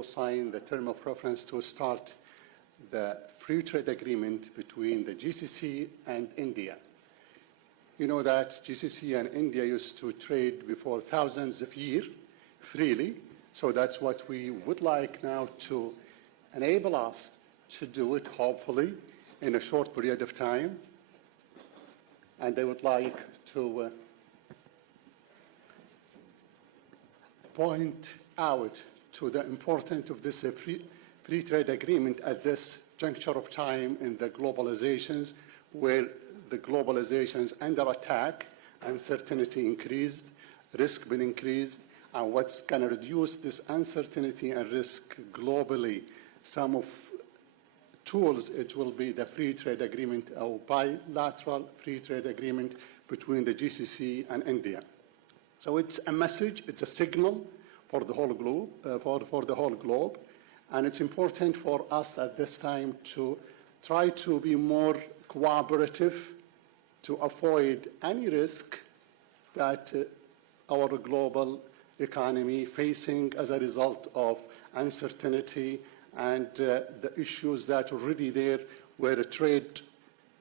to sign the term of reference to start the free trade agreement between the GCC and India. You know that GCC and India used to trade before thousands of years freely, so that's what we would like now to enable us to do it, hopefully, in a short period of time. And I would like to point out to the importance of this free trade agreement at this juncture of time in the globalizations, where the globalization is under attack, uncertainty increased, risk been increased, and what's going to reduce this uncertainty and risk globally? Some of tools, it will be the free trade agreement or bilateral free trade agreement between the GCC and India. So it's a message, it's a signal for the whole globe, for the whole globe, and it's important for us at this time to try to be more cooperative to avoid any risk that our global economy facing as a result of uncertainty and the issues that are already there, where a trade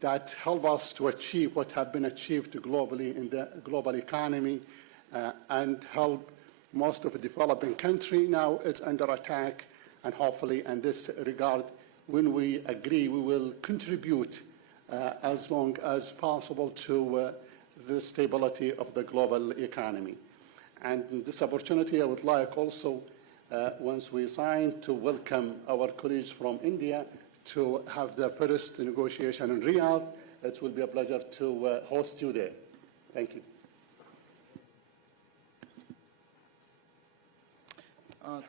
that help us to achieve what have been achieved globally in the global economy and help most of the developing country now it's under attack, and hopefully in this regard, when we agree, we will contribute as long as possible to the stability of the global economy. And in this opportunity, I would like also, once we sign, to welcome our colleagues from India to have the first negotiation in Riyadh. It will be a pleasure to host you there. Thank you.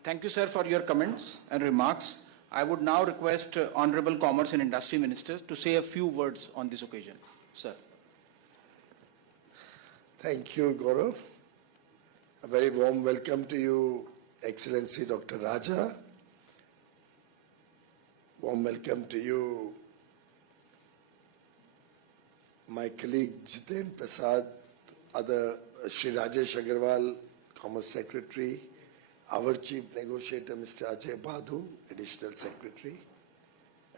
Thank you, sir, for your comments and remarks. I would now request Honorable Commerce and Industry Minister to say a few words on this occasion. Sir. Thank you, Gaurav. A very warm welcome to you, Excellency Dr. Raja. Warm welcome to you, my colleague Jiten Prasad, other Shri Rajesh Agarwal, Commerce Secretary, our Chief Negotiator, Mr. Ajay Badhu, Additional Secretary,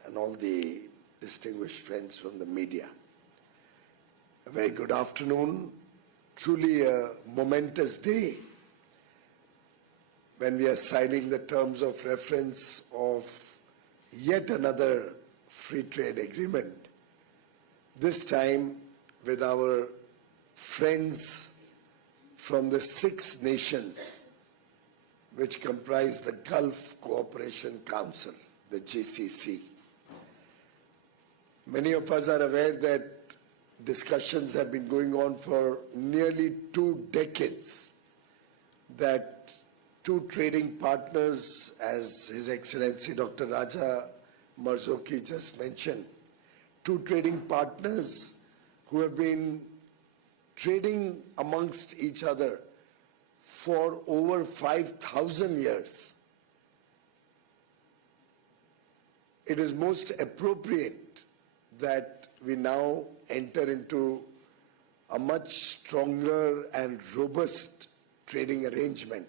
and all the distinguished friends from the media. A very good afternoon. Truly a momentous day when we are signing the terms of reference of yet another free trade agreement, this time with our friends from the 6 nations which comprise the Gulf Cooperation Council, the GCC. Many of us are aware that discussions have been going on for nearly 2 decades, that 2 trading partners, as His Excellency Dr. Raja Marzoki just mentioned, 2 trading partners who have been trading amongst each other for over 5,000 years. It is most appropriate that we now enter into a much stronger and robust trading arrangement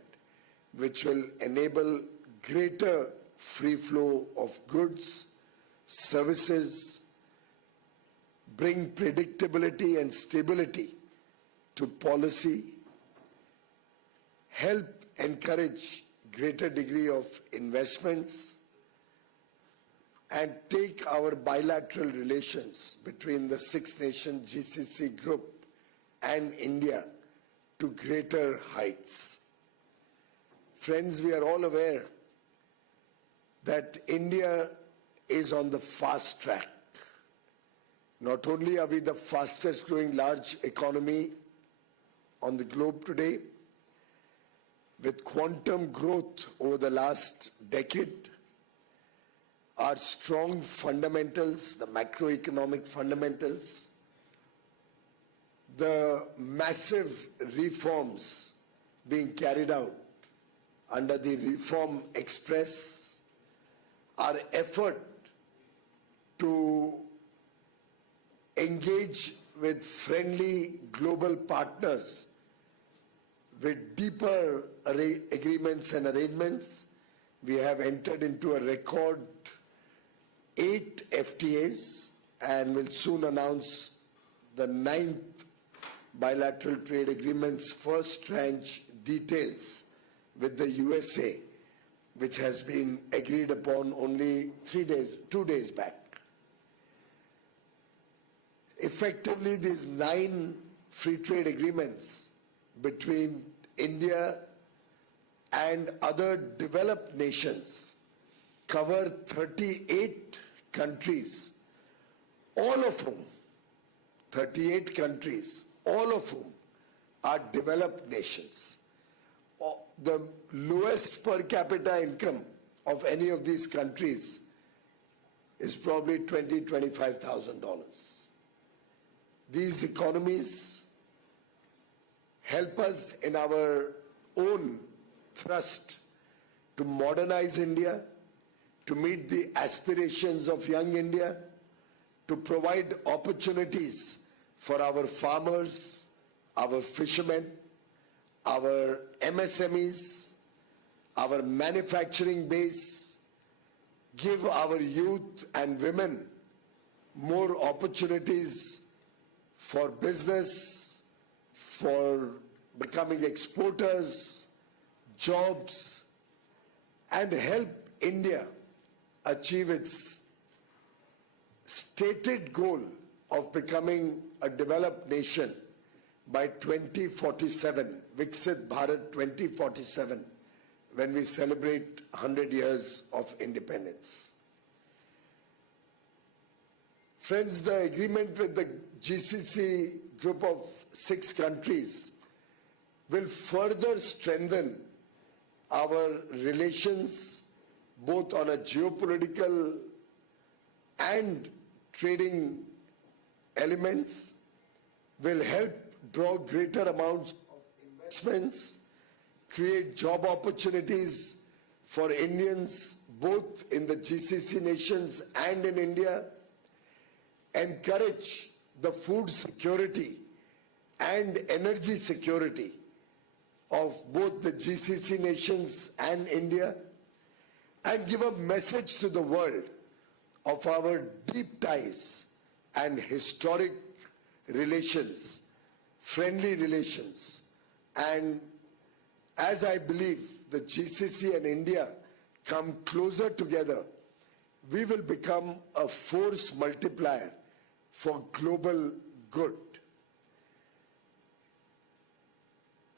which will enable greater free flow of goods, services, bring predictability and stability to policy, help encourage greater degree of investments, and take our bilateral relations between the 6 nation GCC group and India to greater heights. Friends, we are all aware that India is on the fast track. Not only are we the fastest growing large economy on the globe today, with quantum growth over the last decade, our strong fundamentals, the macroeconomic fundamentals, the massive reforms being carried out under the Reform Express, our effort to engage with friendly global partners with deeper agreements and arrangements, We have entered into a record 8 FTAs and will soon announce the 9th bilateral trade agreement's first tranche details with the USA, which has been agreed upon only 2 days back. Effectively, these 9 free trade agreements between India and other developed nations cover 38 countries, all of whom, 38 countries, all of whom are developed nations. The lowest per capita income of any of these countries is probably $20,000–25,000. These economies help us in our own thrust to modernize India, to meet the aspirations of young India, to provide opportunities for our farmers, our fishermen, our MSMEs, our manufacturing base, give our youth and women more opportunities for business, for becoming exporters, jobs, and help India achieve its stated goal of becoming a developed nation by 2047, Viksit Bharat 2047, when we celebrate 100 years of independence. Friends, the agreement with the GCC group of 6 countries will further strengthen our relations both on a geopolitical and trading elements, will help draw greater amounts of investments, create job opportunities for Indians both in the GCC nations and in India, encourage the food security and energy security of both the GCC nations and India, and give a message to the world of our deep ties and historic relations, friendly relations. And as I believe the GCC and India come closer together, we will become a force multiplier for global good.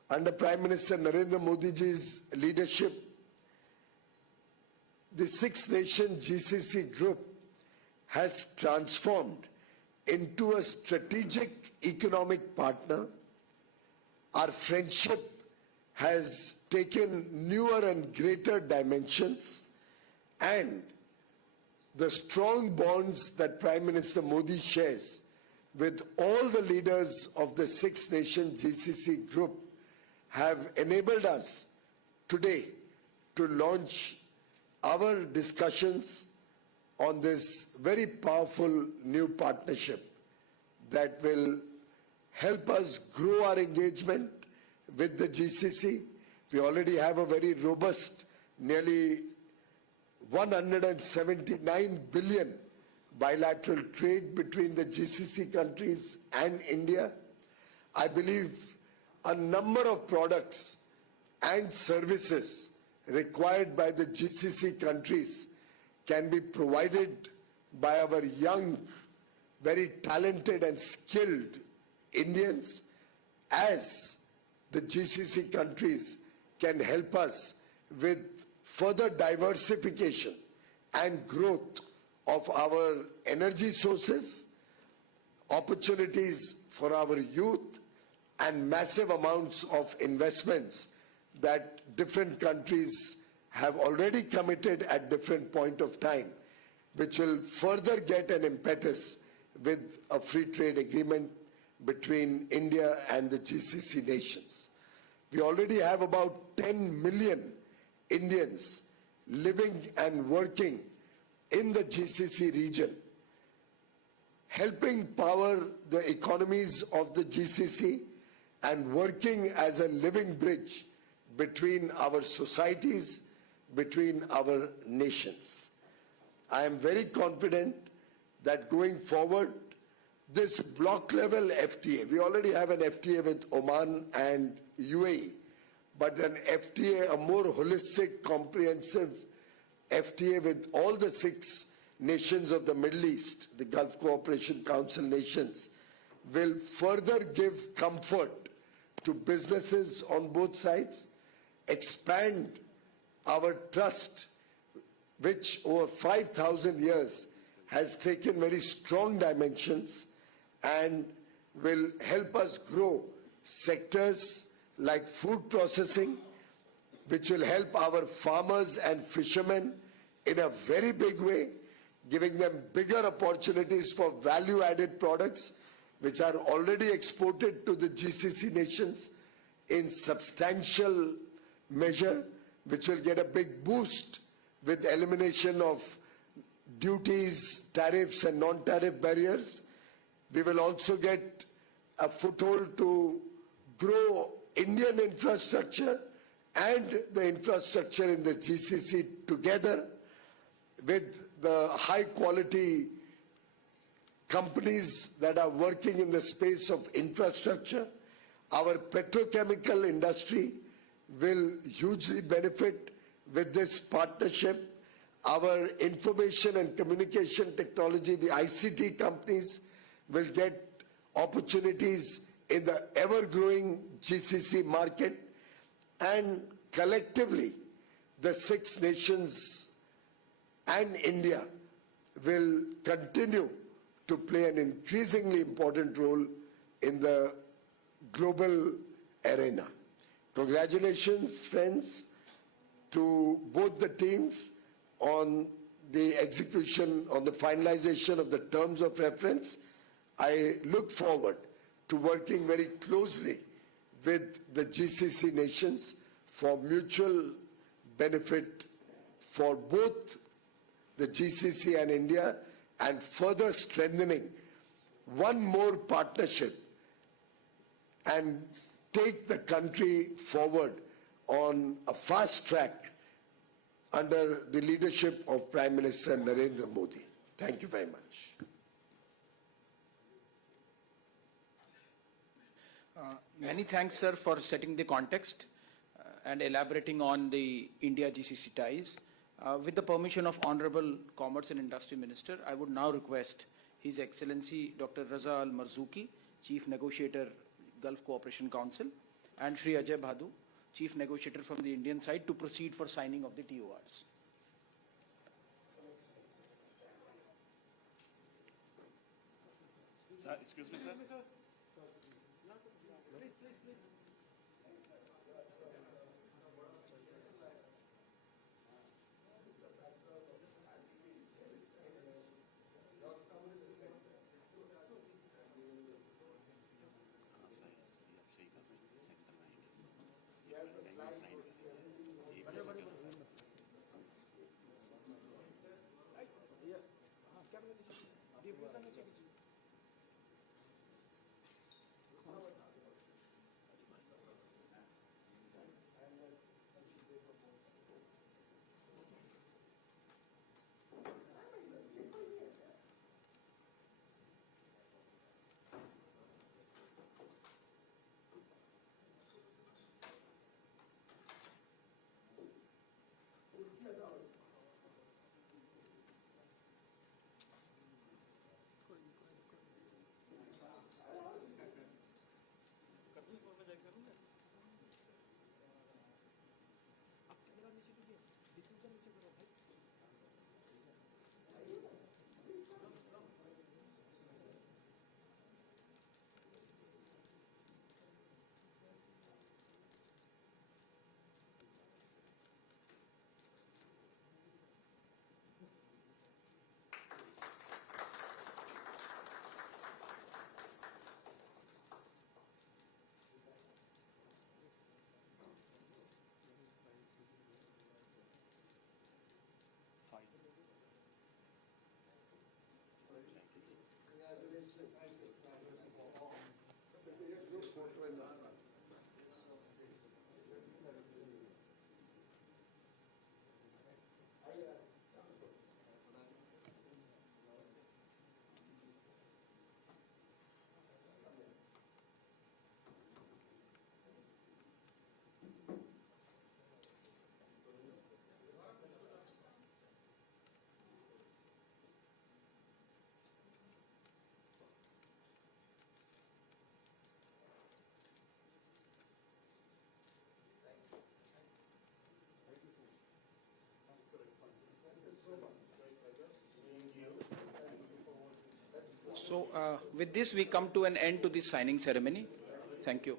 Under Prime Minister Narendra Modi ji's leadership, the 6-nation GCC group has transformed into a strategic economic partner. Our friendship has taken newer and greater dimensions, and the strong bonds that Prime Minister Modi shares with all the leaders of the 6-nation GCC group have enabled us today to launch our discussions on this very powerful new partnership that will help us grow our engagement with the GCC. We already have a very robust, nearly 179 billion bilateral trade between the GCC countries and India. I believe a number of products and services required by the GCC countries can be provided by our young, very talented and skilled Indians, as the GCC countries can help us with further diversification and growth of our energy sources, opportunities for our youth, and massive amounts of investments that different countries have already committed at different point of time, which will further get an impetus with a free trade agreement between India and the GCC nations. We already have about 10 million Indians living and working in the GCC region, helping power the economies of the GCC and working as a living bridge between our societies between our nations. I am very confident that going forward, this block level FTA, we already have an FTA with Oman and UAE, but an FTA, a more holistic, comprehensive FTA with all the 6 nations of the Middle East, the Gulf Cooperation Council nations, will further give comfort to businesses on both sides, expand our trust, which over 5,000 years has taken very strong dimensions, and will help us grow sectors like food processing, which will help our farmers and fishermen in a very big way, giving them bigger opportunities for value-added products, which are already exported to the GCC nations in substantial measure, which will get a big boost with elimination of duties, tariffs, and non-tariff barriers. We will also get a foothold to grow Indian infrastructure and the infrastructure in the GCC together with the high-quality companies that are working in the space of infrastructure. Our petrochemical industry will hugely benefit with this partnership. Our information and communication technology, the ICT companies, will get opportunities in the ever-growing GCC market, and collectively the 6 nations and India will continue to play an increasingly important role in the global arena. Congratulations, friends, to both the teams on the execution, on the finalization of the terms of reference. I look forward to working very closely with the GCC nations for mutual benefit for both the GCC and India, and further strengthening one more partnership and take the country forward on a fast track under the leadership of Prime Minister Narendra Modi. Thank you very much. Many thanks, sir, for setting the context and elaborating on the India-GCC ties. With the permission of Honorable Commerce and Industry Minister, I would now request His Excellency Dr. Raza Al Marzouki, Chief Negotiator, Gulf Cooperation Council, and Shri Ajay Bhadu, Chief Negotiator from the Indian side, to proceed for signing of the ToRs. Excuse me, sir. So with this, we come to an end to this signing ceremony. Thank you.